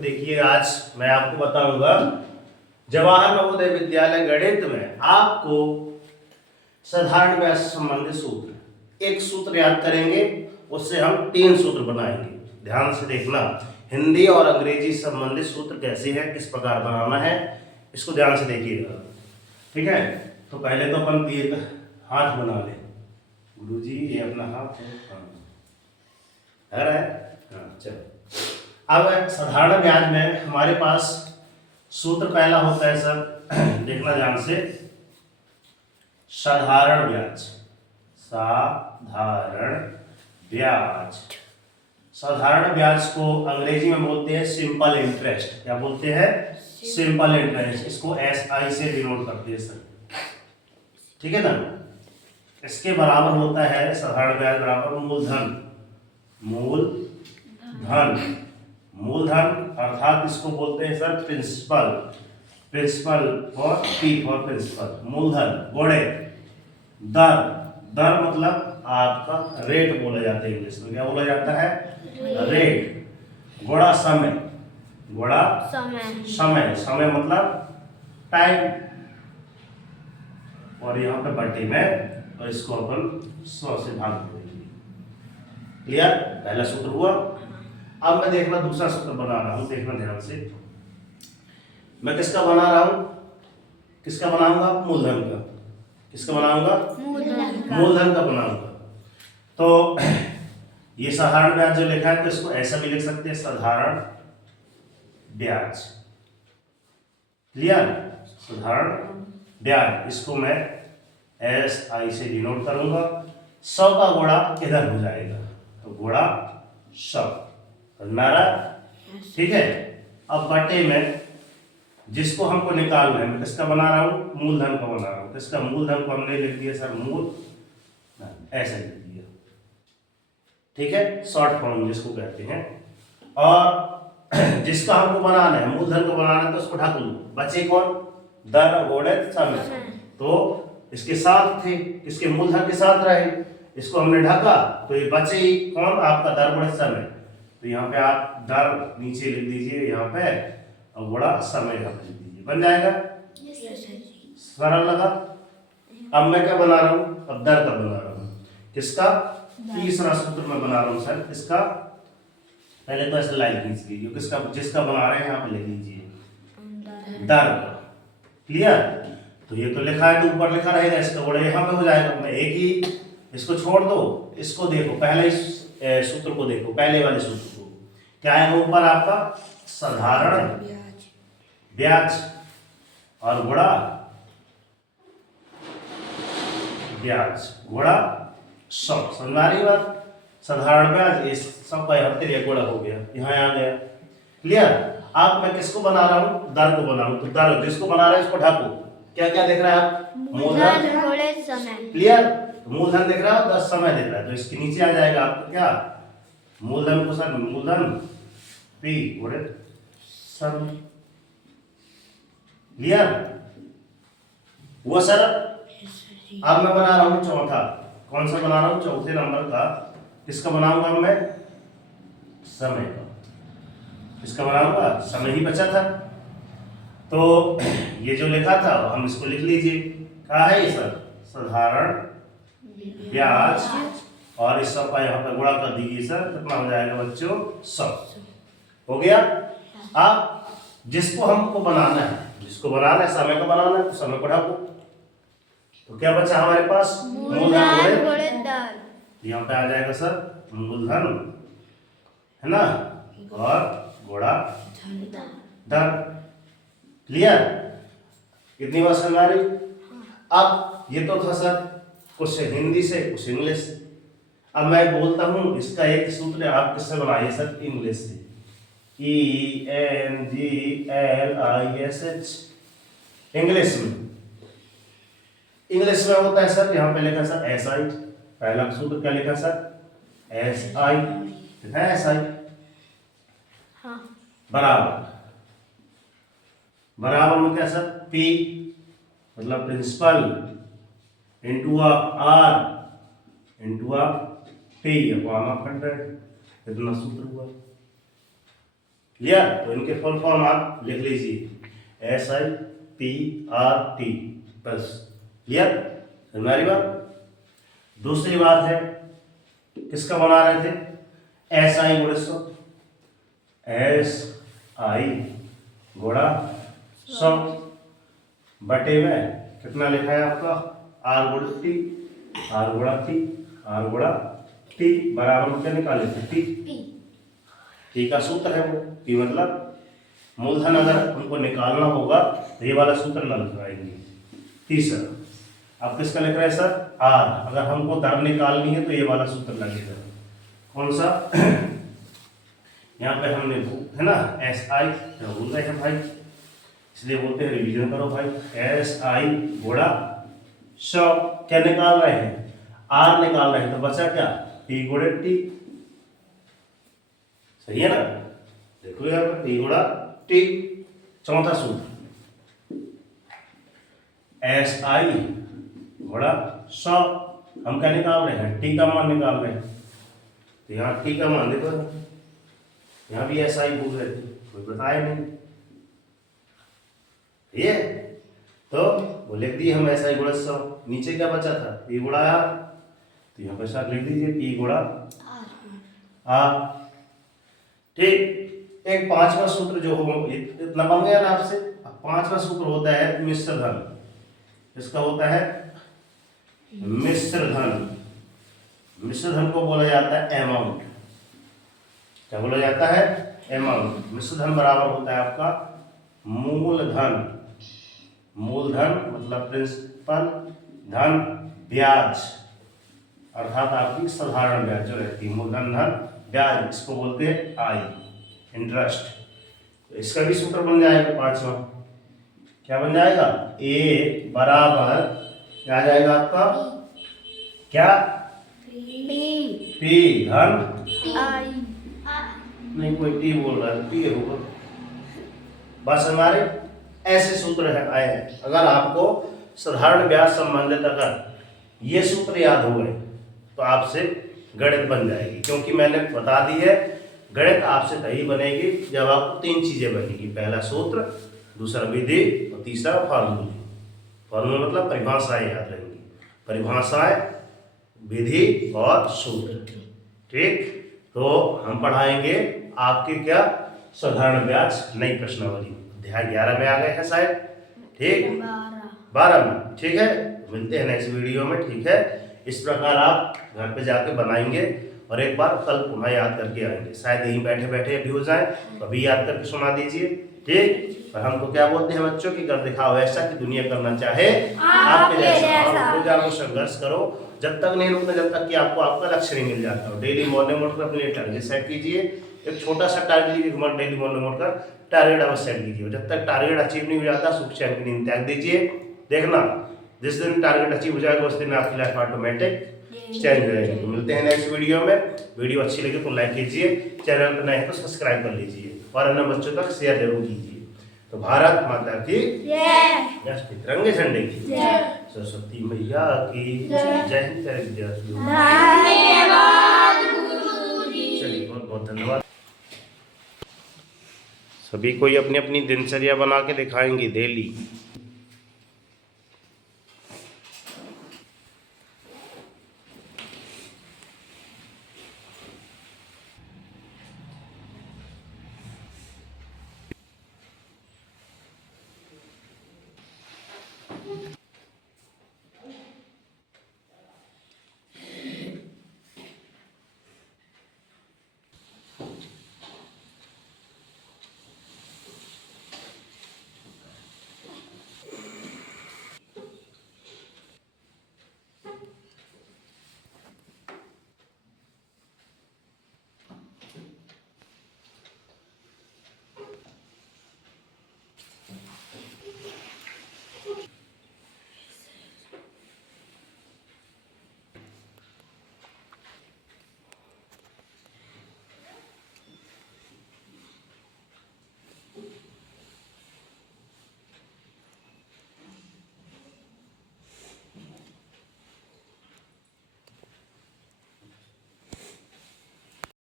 देखिए आज मैं आपको बताऊंगा जवाहर नवोदय विद्यालय गणित में आपको साधारण व्यास से संबंधित सूत्र, एक सूत्र याद करेंगे, उससे हम 3 सूत्र बनाएंगे। ध्यान से देखना, हिंदी और अंग्रेजी संबंधित सूत्र कैसे है, किस प्रकार बनाना है, इसको ध्यान से देखिएगा। ठीक है, तो पहले तो अपन एक हाथ बना ले। गुरुजी ये अपना हाथ है, हाँ चलो। अब साधारण व्याज में हमारे पास सूत्र पहला होता है सर, देखना ध्यान से, साधारण ब्याज। साधारण ब्याज, साधारण ब्याज को अंग्रेजी में बोलते हैं सिंपल इंटरेस्ट। क्या बोलते हैं? Simple interest. इसको SI से डिनोट करते हैं सर। ठीक है ना। इसके बराबर होता है साधारण ब्याज बराबर मूलधन। मूलधन, मूलधन अर्थात इसको बोलते हैं sir principal. Principal for P for principal. मूलधन गुणे दर। दर मतलब आपका रेट बोला जाता है इंग्लिश में। क्या बोला जाता है? रेट। गुणा समय। गुणा समय। समय मतलब टाइम, और यहाँ पे बटे में, और इसको अपन 100 से भाग देंगे। क्लियर? पहला सूत्र हुआ। अब मैं देखना दूसरा सूत्र बना रहा हूं, देखना ध्यान से। मैं किसका बना रहा हूं? किसका बनाऊंगा? मूलधन का। किसका बनाऊंगा? मूलधन का बनाऊंगा। तो ये साधारण ब्याज जो लिखा है, तो इसको ऐसा भी लिख सकते हैं, साधारण ब्याज। क्लियर? साधारण ब्याज, इसको मैं SI से डिनोट करूंगा। 100 का गुणा इधर हो जाएगा, तो गुणा 100। नारा, ठीक है। अब बटे में जिसको हमको निकालना है, मैं किसका बना रहा हूँ? मूलधन का बना रहा हूँ। किसका? मूलधन को हमने लिख दिया सर मूल, ऐसा लिख दिया। ठीक है, शॉर्ट फॉर्म जिसको कहते हैं। और जिसका हमको बनाना है, मूलधन को बनाना है, तो उसको ढक लो। बचे कौन? दर गुणित समय। तो इसके साथ थे, इसके मूलधन के साथ रहे, इसको हमने ढका, तो ये बचे ही कौन? आपका दर गुणित समय। तो यहाँ पे आप दर नीचे लिख दीजिए यहाँ पे, और गुणा समय यहाँ पे लिख दीजिए, बन जाएगा। सरल लगा? अब मैं क्या बना रहा हूँ? अब दर का बना रहा हूँ। किसका? तीसरा सूत्र में बना रहा हूँ सर। किसका? पहले तो ऐसे लाइन खींच लीजिए, किसका? जिसका बना रहे हैं यहाँ पे लिख लीजिए दर का। क्लियर? तो ये तो लिखा है, तो ऊपर लिखा रहेगा, इसका गुणा यहाँ पे हो जाएगा। मैं एक ही, इसको छोड़ दो, इसको देखो, पहले सूत्र को देखो, पहले वाले सूत्र को। क्या है ऊपर आपका? साधारण ब्याज और गुणा ब्याज गुणा 100। समझ आ रही बात? साधारण ब्याज, इस सब का यहाँ पे गुणा हो गया, यहाँ आ गया। क्लियर? अब मैं किसको बना रहा हूँ? दर को बना रहा हूँ। तो दर जिसको बना रहा है इसको ढको। क्या क्या देख रहा है आप? मूलधन गुणित समय। क्लियर? मूलधन देख रहा हो, 10 समय देख रहा है, तो इसके नीचे आ जाएगा आपको क्या? मूलधन को सर मूलधन P गुणित समय। क्लियर हुआ सर? अब मैं बना रहा हूं चौथा। कौन सा बना रहा हूं? चौथे नंबर का। किसका बनाऊंगा मैं? समय का। किसका बनाऊंगा? समय ही बचा था, तो ये जो लिखा था हम इसको लिख लीजिए। क्या है ये सर? साधारण ब्याज, और इस सब का यहाँ पर गुणा कर दीजिए सर। कितना हो जाएगा बच्चों? 100 हो गया। अब जिसको हमको बनाना है, जिसको बनाना है, समय को बनाना है, तो समय को ढको। तो क्या बचा हमारे पास? मूलधन गुणित दर। यहाँ पे आ जाएगा सर मूलधन, है ना, और गुणा दर। क्लियर? कितनी बार समझ आ रही? अब ये तो था सर कुछ हिंदी से, कुछ इंग्लिश से। अब मैं बोलता हूँ इसका एक सूत्र आप किससे बनाइए सर? इंग्लिश से। ENGLISH, इंग्लिश में। इंग्लिश में होता है सर, यहाँ पे लिखा सर SI। पहला सूत्र क्या लिखा सर? SI लिखा है, SI बराबर, बराबर में क्या सर? P मतलब principal into R into T upon 100। इतना सूत्र हुआ। क्लियर? तो इनके फुल फॉर्म आप लिख लीजिए, SIPRT बस। क्लियर? समझ आ रही बात? दूसरी बात है, किसका बना रहे थे? SI गुणे सौ, SI गुणा 100 बटे में कितना लिखा है आपका? R गुणा T, R गुणा T, R गुणा T बराबर में क्या निकाले थे? T। T का सूत्र है वो, T मतलब मूलधन। अगर उनको निकालना होगा तो ये वाला सूत्र ना लगाएंगे। तीसरा, अब किसका लिख रहे हैं सर? R। अगर हमको दर निकालनी है तो ये वाला सूत्र लगेगा। कौन सा? यहाँ पे हमने है ना SI भूल रहे हैं भाई, इसलिए बोलते हैं रिवीजन करो भाई। SI गुणा 100 क्या निकाल रहे हैं? R निकाल रहे हैं, तो बचा क्या? T गुणे T। सही है ना? देखो यहाँ पर T गुणा T। चौथा सूत्र, SI गुणा 100 हम क्या निकाल रहे हैं? T का मान निकाल रहे हैं। तो यहाँ T का मान देखो, यहाँ भी SI पूछ रहे थे, कोई बताया नहीं। ये तो वो लिख दिए हम SI गुणा 100। नीचे क्या बचा था? T गुणा R। तो यहाँ पर साथ लिख दीजिए T गुणा R। ठीक। एक पांचवा सूत्र जो हो, इतना बन गया ना आपसे। अब पांचवा सूत्र होता है मिश्र धन। इसका होता है मिश्र धन। मिश्र धन को बोला जाता है अमाउंट। क्या बोला जाता है? अमाउंट। मिश्र धन बराबर होता है आपका मूलधन। मूलधन मतलब प्रिंसिपल, धन ब्याज, अर्थात आपकी साधारण ब्याज जो रहती है, मूलधन धन ब्याज, इसको बोलते हैं I, इंटरेस्ट। तो इसका भी सूत्र बन जाएगा पांचवा। क्या बन जाएगा? A बराबर क्या आ जाएगा आपका? क्या? P धन नहीं, कोई T बोल रहा है, P होगा बस। हमारे ऐसे सूत्र है आए। अगर आपको साधारण ब्याज संबंधित अगर ये सूत्र याद हो गए तो आपसे गणित बन जाएगी, क्योंकि मैंने बता दी है गणित आपसे तभी बनेगी जब आपको तीन चीजें बनेगी। पहला सूत्र, दूसरा विधि और तीसरा फॉर्मूला। फॉर्मूला मतलब परिभाषाएं याद रहेंगी, परिभाषाएं, विधि और सूत्र। ठीक, तो हम पढ़ाएंगे आपके क्या? साधारण ब्याज नई प्रश्नावली। अध्याय 11 में आ गए हैं शायद। ठीक, 12 में। ठीक है, मिलते हैं नेक्स्ट वीडियो में। ठीक है, इस प्रकार आप घर पे जाके बनाएंगे और एक बार कल पुनः याद करके आएंगे। शायद यहीं बैठे बैठे अभी हो जाए तो अभी याद करके सुना दीजिए। ठीक, और हम तो क्या बोलते हैं बच्चों की, कर दिखाओ ऐसा कि दुनिया करना चाहे आपके जैसा। और जानो संघर्ष करो, जब तक नहीं रुकना जब तक कि आपको आपका लक्ष्य नहीं मिल जाता हो। डेली मॉर्निंग उठकर अपने लिए टारगेट सेट कीजिए। एक छोटा सा टारगेट लीजिए, डेली मॉर्निंग उठकर टारगेट अवश्य सेट कीजिए। जब तक टारगेट अचीव नहीं हो जाता सुख चैन की नींद त्याग दीजिए। देखना, जिस दिन टारगेट अचीव हो जाएगा उस दिन आपकी लाइफ ऑटोमेटिक चेंज हो जाएगी। तो मिलते हैं नेक्स्ट वीडियो में। वीडियो अच्छी लगी तो लाइक कीजिए, चैनल पर नए हैं तो सब्सक्राइब कर लीजिए और अन्य बच्चों तक शेयर जरूर कीजिए। तो भारत माता की जय, तिरंगे झंडे की जय, सरस्वती मैया की जय हिंद। चलिए, बहुत बहुत धन्यवाद। सभी कोई अपनी अपनी दिनचर्या बना के दिखाएंगे डेली।